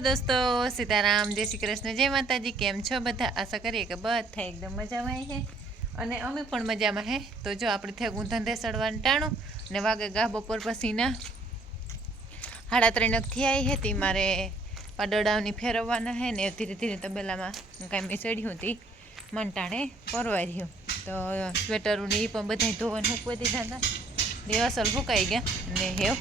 દોસ્તો, સીતારામ, જય શ્રી કૃષ્ણ, જય માતાજી, કેમ છો બધા? આશા કરીએ કે બધા એકદમ મજામાં છે અને અમે પણ મજામાં હે. તો જો આપણે થયા ગુંધંધે સડવાનું ટાણું ને વાગે ગા બપોર પછીના સાડા ત્રણક થયા હે. તી મારે પાડોડાવની ફેરવવાના હે ને ધીરે ધીરે તબેલામાં કાંઈ ચડ્યું હતી મંટાણે પરવાઈ રહ્યું. તો સ્વેટરું ને પણ બધા ધોવાનું મૂકવા દીધા હતા અસલ ફૂંકાઈ ગયા ને હેવ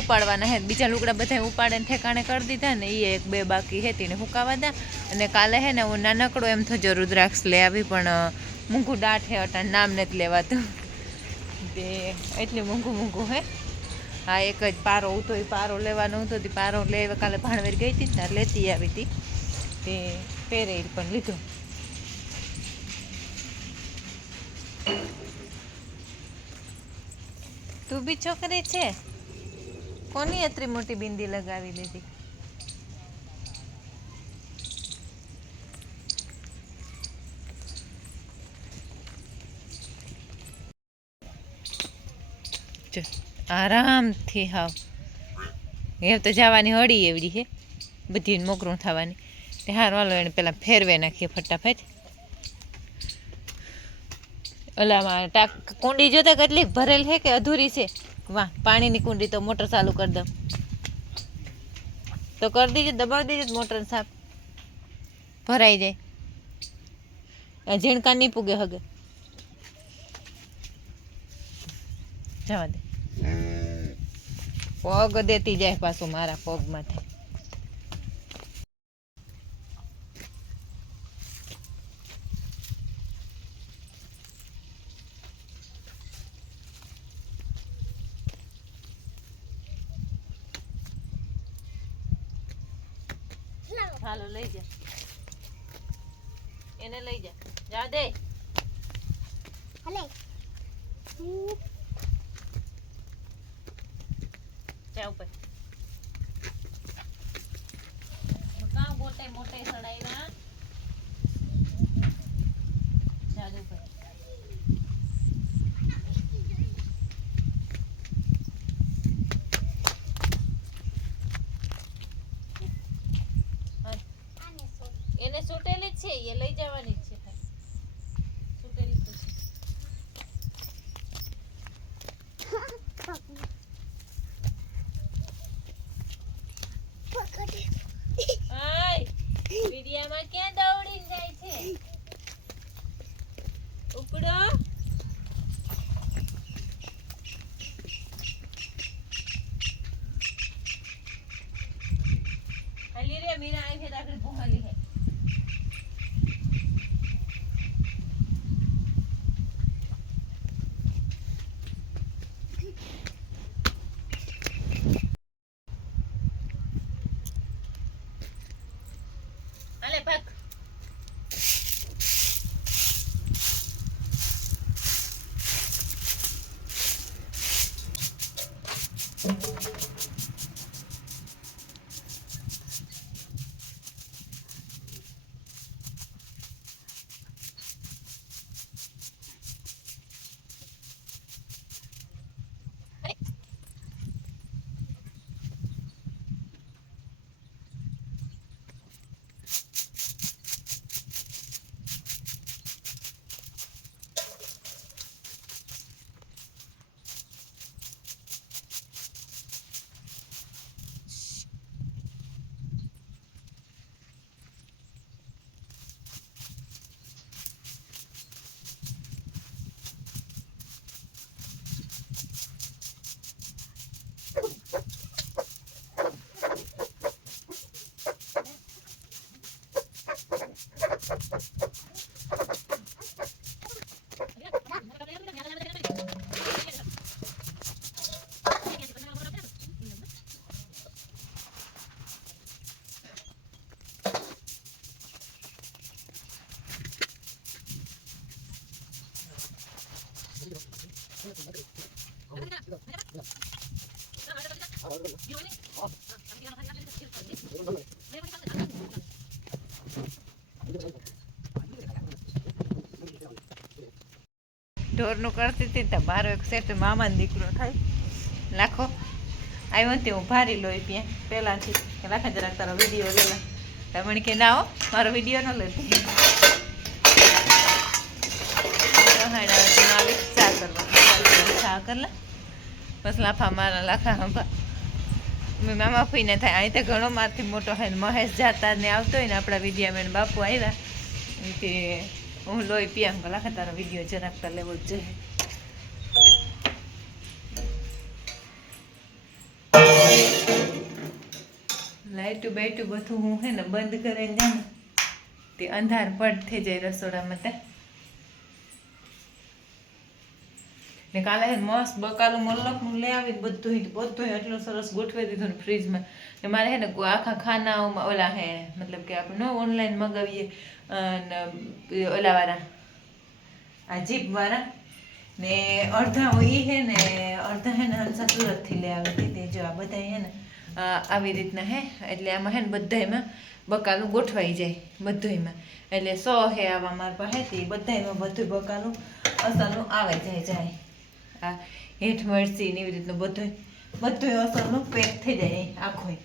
ઉપાડવાના હે. બીજા લુગડા બધા ઉપાડે ઠેકાણે કરી દીધા ને એ એક બે બાકી હતી ને હુકાવા દા. અને કાલે હે ને હું નાનકડો એમ થજો રુદ્રાક્ષ લઈ આવી, પણ મૂંઘું દાંઠ હે અટાણ નામ નથી લેવાતું. તે એટલું મૂંઘું મૂંઘું હે. હા, એક જ પારો ઉતો એ પારો લેવાનો હતો, તે પારો લેવા કાલે ભાણવેર ગઈ હતી ને લેતી આવી હતી. તે પહેરે પણ લીધો. તું બી છોકરી છે? કોની એટલી મોટી બિંદી લગાવી જો, આરામથી હાવ. એમ તો જવાની હળી એવડી છે બધી મોકરું થવાની. તે હાર વાલો એને પેલા ફેરવે નાખીએ ફટાફટ. ઓલામાં ટાક કુંડી જોતા કેટલી ભરેલ છે કે અધૂરી છે? વાહ પાણીની કુંડી તો મોટર ચાલુ કરી દઉં. તો કરી દીજે દબાવી દેજે મોટર સાફ. ભરાઈ જાય. ઝીણકા નહીં પૂગે હગે. જવા દે. પગ દેતી જાય પાછું મારા પગમાંથી. હાલો લઈ જા. એને લઈ જા. જા દે. હલે. જા ઉપર. કાં મોટે મોટે સડાઈવા જા ઉપર. ಕಲ್ಲಾದ್ರೆ ಭೂಮಿಗೆ ઢોરનું કરતી હતી તો મારો એક સેટ મામાનો દીકરો થાય. લાખો. આવ્યો તે હું ભારી લોહી ત્યાં પહેલાંથી. કે રાખે જરાક તારો વીડિયો લેલા તો કે ના હો, મારો વીડિયો ન લેતો ચા કરવા. ચા કરલા બસ લાફા મારા લાખા હંભા. મામા ફઈને થાય, અહીં તો ઘણો મારથી મોટો હોય મહેશ જાતા ને આવતો હોય ને આપણા વિડીયામેન બાપુ આવ્યા તે હું લોહી પીયા ભલા તારો વીડિયો જરાક તો લેવો જ જોઈએ. લાઈટું બાઈટું બધું હું હે ને બંધ કરીને જાય તે અંધાર પડ થઈ જાય રસોડામાં ત્યાં ને કાલે મસ્ત બકાલું મલ્લકનું લઈ આવીને બધું બધું એટલું સરસ ગોઠવી દીધું ને ફ્રીજમાં ને મારે હે ને આખા ખાનાઓમાં ઓલા હે, મતલબ કે આપણે ઓનલાઈન મગાવીએ અને ઓલાવાળા, આ જીપવાળા. ને અડધા હોય હે ને, અડધા હે ને હંસા સુરતથી લઈ આવી દીધી જો આ બધા હે ને આવી રીતના હે. એટલે આમાં હે ને બધાયમાં બકાલું ગોઠવાઈ જાય, બધુંયમાં. એટલે સો હે આવા મારા પાસે, તે બધાયમાં બધું બકાલું અસરનું આવે, જાય જાય. આ હેઠ મરસી ને એવી રીતનું બધું બધું અસરનું પેક થઈ જાય આખોય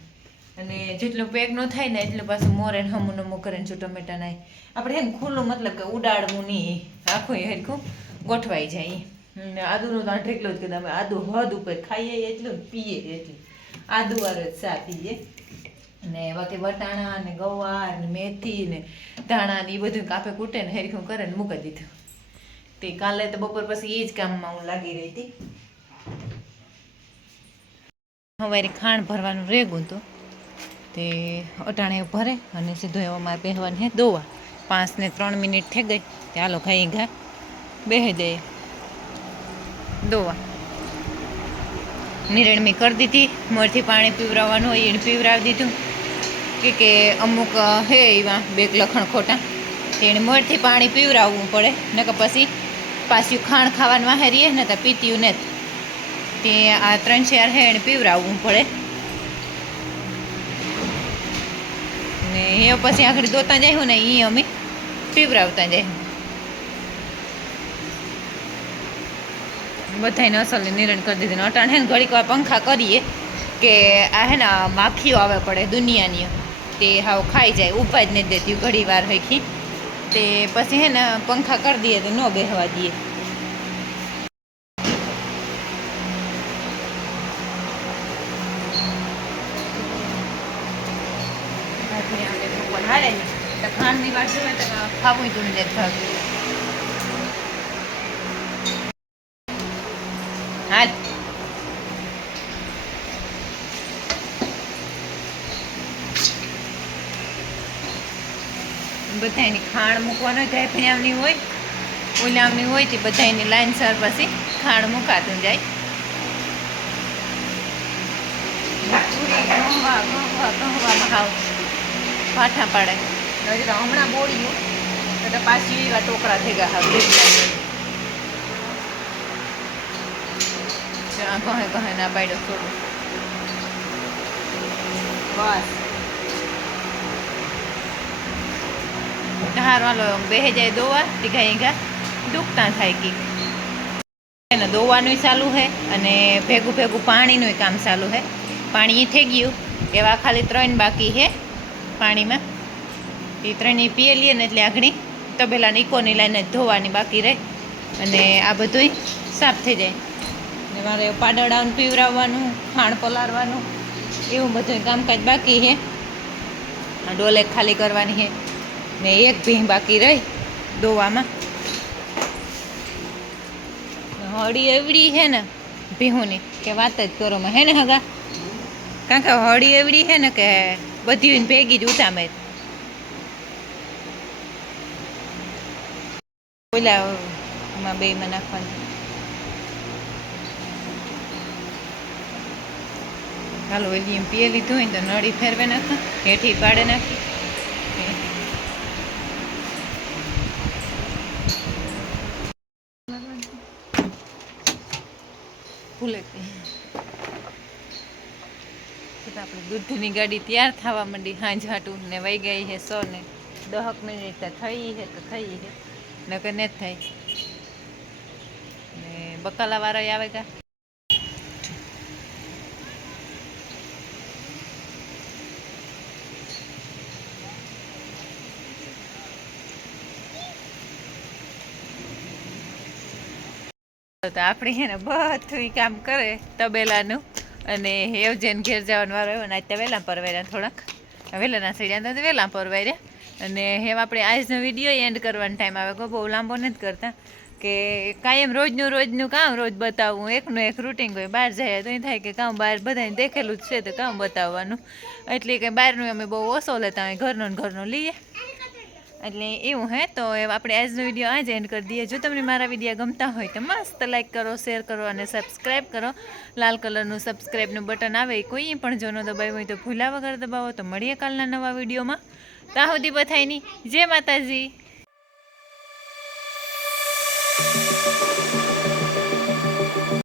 અને જેટલું પેક ન થાય ને એટલું પાછું મોરે હમું નમું કરે છું ટમેટા નાય આપણે એમ ખુલ્લું મતલબ કે ઉડાડવું નહીં આખું હરખું ગોઠવાઈ જાય આદુનું તો ઢેકલું જ કે તમે આદુ હદ ઉપર ખાઈએ એટલું પીએ એટલું. આદુ વાળો જ સા પીએ. ને બાકી વટાણા ને ગવાર ને મેથી ને ધાણા ને એ બધું કાપે કૂટે ને હરખું કરે ને મૂકી દીધું. તે કાલે તો બપોર પછી એ જ કામમાં હું લાગી રહી હતી. હવે ખાણ ભરવાનું રેગું તો તે અટાણે ભરે અને સીધો એવા મારે પહેરવાને હે દોવા. પાંચ ને ત્રણ મિનિટ થઈ ગઈ. તે હાલો ખાઈ ઘા. બેહી જઈએ દોવા. નિરણ મેં કરી દીધી. મોરથી પાણી પીવરાવવાનું હોય એને પીવરાવી દીધું. કે કે અમુક, હે એવા બેક લખણ ખોટા. તેને મોરથી પાણી પીવરાવવું પડે. નકર પછી પાછું ખાણ ખાવાનું વાહે રહીએ ને તો પીત્યું ને તે આ ત્રણ ચાર હે, એને પીવરાવવું પડે. ને એ પછી આગળ દોતા જાય ને એ અમે પીવરાવતા જાય. બધાને અસલ નિરણ કરી દીધી. અટાણ હે ને ઘડીક વાર પંખા કરીએ કે આ હે ને માખીઓ આવે પડે દુનિયાની. તે હાવ ખાઈ જાય, ઉપાય જ નથી દેતી ઘડી વાર હખી તે પછી હે ને પંખા કરી દઈએ તો ન બેહવા દઈએ. ખાંડની તો ખાવું તું ભાખરી હાલ. બધાની ખાણ મૂકવાનો જાય ભીણાવની હોય ઓલામની હોય તે બધાની લાઈનસર પછી ખાણ મુકાતું જાય. ઘઉંવા ઘઉંવા ઘઉંવામાં હાવ પાઠા પાડે. હજી હમણાં બોળ્યું તો પાછી એવા ટોકરા થઈ ગયા હાવ દેખલા કહે કહે ના પાડ્યો થોડું. બસ. હાર વાલો બેહે જાય દોવા ટીઘા ઈઘા દુખતા થાય કી. એને દોવાનું ચાલુ છે અને ભેગું ભેગું પાણીનું કામ ચાલુ છે પાણી થઈ ગયું. એવા ખાલી ત્રણ બાકી છે પાણીમાં. એ ત્રણેય પીએ લઈએ ને એટલે આગળ તબેલા ઇકોની લાઈને ધોવાની બાકી રહે અને આ બધુંય સાફ થઈ જાય. ને મારે પાડડાውን પીવરાવવાનું, ખાણ પલાળવાનું એવું બધું કામકાજ બાકી છે ડોલે ખાલી કરવાની છે ને એક ભીમ બાકી રહી દોવામાં. હળી એવડી છે ને ભીહુની કે વાત જ કરો હે ને હગા? કારણ કે હળી એવડી છે ને કે બધી ભેગી જ ઉતામે. ઓલા માં બે માં નાખવાની. હાલો એમ પીએ લીધું હોય તો નળી ફેરવે નાખો, હેઠી પાડે નાખી. ભૂલે આપણે દૂધની ગાડી તૈયાર થવા માંડી. હાંજ હાટું ને વહી ગઈ છે સો ને દહક મિનિટ થઈ છે તો થઈ છે. નકર ને થાય. ને બકાલા વાળા આવે કા? તો આપણે ને બધું કામ કરે તબેલાનું. અને હેવજન ઘેર જવાનો વારો આવ્યો ને આજે વહેલા પરવાર્યા થોડાક. વહેલાના સીડ્યા તો વહેલા પરવાર્યા અને હેવ આપણે આજનો વીડિયો એન્ડ કરવાનો ટાઈમ આવે કોઈ બહુ લાંબો નથી કરતા. કે કાયમ રોજનું રોજનું કામ રોજ બતાવવું, એકનું એક રૂટિન હોય બહાર જાય તો એ થાય કે કામ બહાર બધાને દેખેલું જ છે તો કામ બતાવવાનું. એટલે કે બહારનું અમે બહુ ઓછો લેતા હોય, ઘરનું ઘરનું લઈએ. એટલે એવું હે, તો આપણે આજનો વીડિયો આ જ એન્ડ કરી દઈએ. જો તમને મારા વીડિયો ગમતા હોય તો મસ્ત લાઈક કરો શેર કરો અને સબસ્ક્રાઈબ કરો. લાલ કલરનું સબસ્ક્રાઈબનું બટન આવે કોઈ પણ જો ન દબાવ્યું હોય તો ભૂલા વગર દબાવો. તો મળીએ કાલના નવા વિડીયોમાં તાહુદી બથાઈની જય માતાજી.